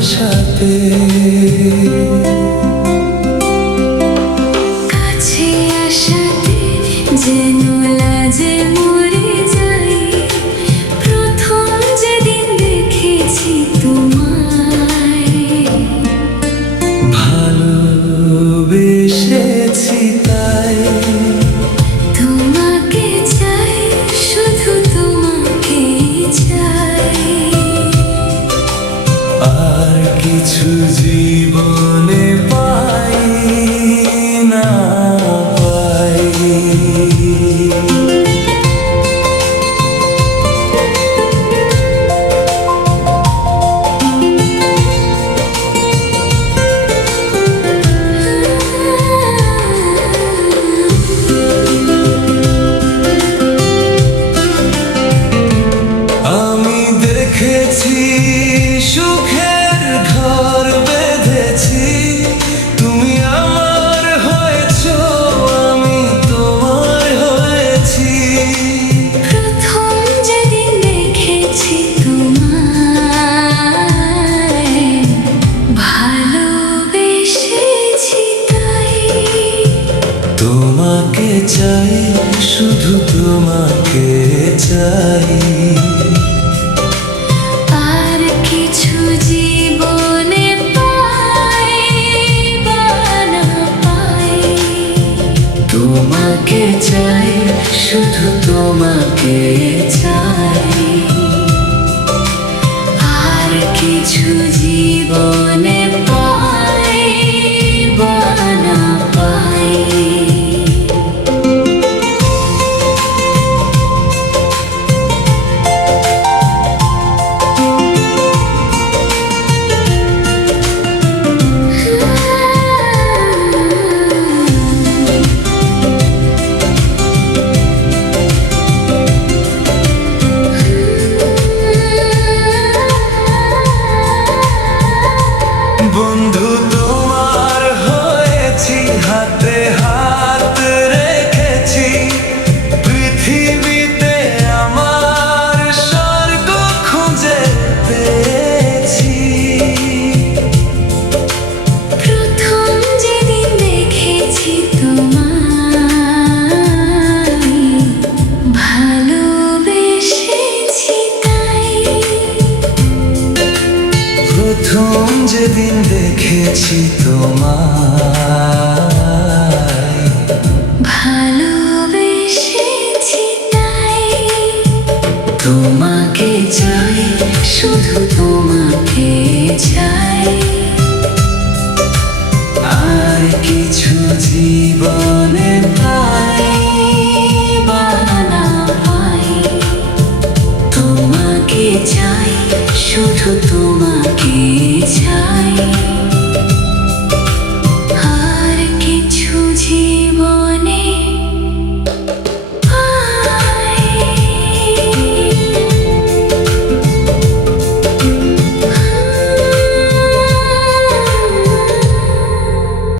ভালোবাসাতে। কাছে আসাতে যেন লাজে মরে যাই, প্রথম যেদিন দেখেছি তোমায়। ভালোবেসেছি তাই তোমাকে চাই, শুধু তোমাকে চাই। আর কিছু জীবনে পাই না পাই। আমি দেখেছি সুখের ঘর বেঁধেছি, তুমি আমার হয়েছো, আমি তোমার হয়েছি। প্রথম যেদিন দেখেছি তোমায়, ভালোবেসেছি তাই। তোমাকে চাই, শুধু তোমাকে চাই। আর কিছু জীবনে পাই বা না পাই, তোমাকে চাই, শুধু তোমাকে চাই। আর কিছু জীবনে পাই বা না পাই। বন্ধু তোমার হয়েছি, হাতে হাত রেখেছি, পৃথিবীতে আমার স্বর্গ খুঁজে পেয়েছি। প্রথম যেদিন দেখেছি তোমায়, ভালোবেসেছি তাই। প্রথম যেদিন দেখেছি তোমায়, ভালোবেসেছি তাই। তোমাকে চাই, শুধু তোমাকে চাই। আর কিছু জীবনে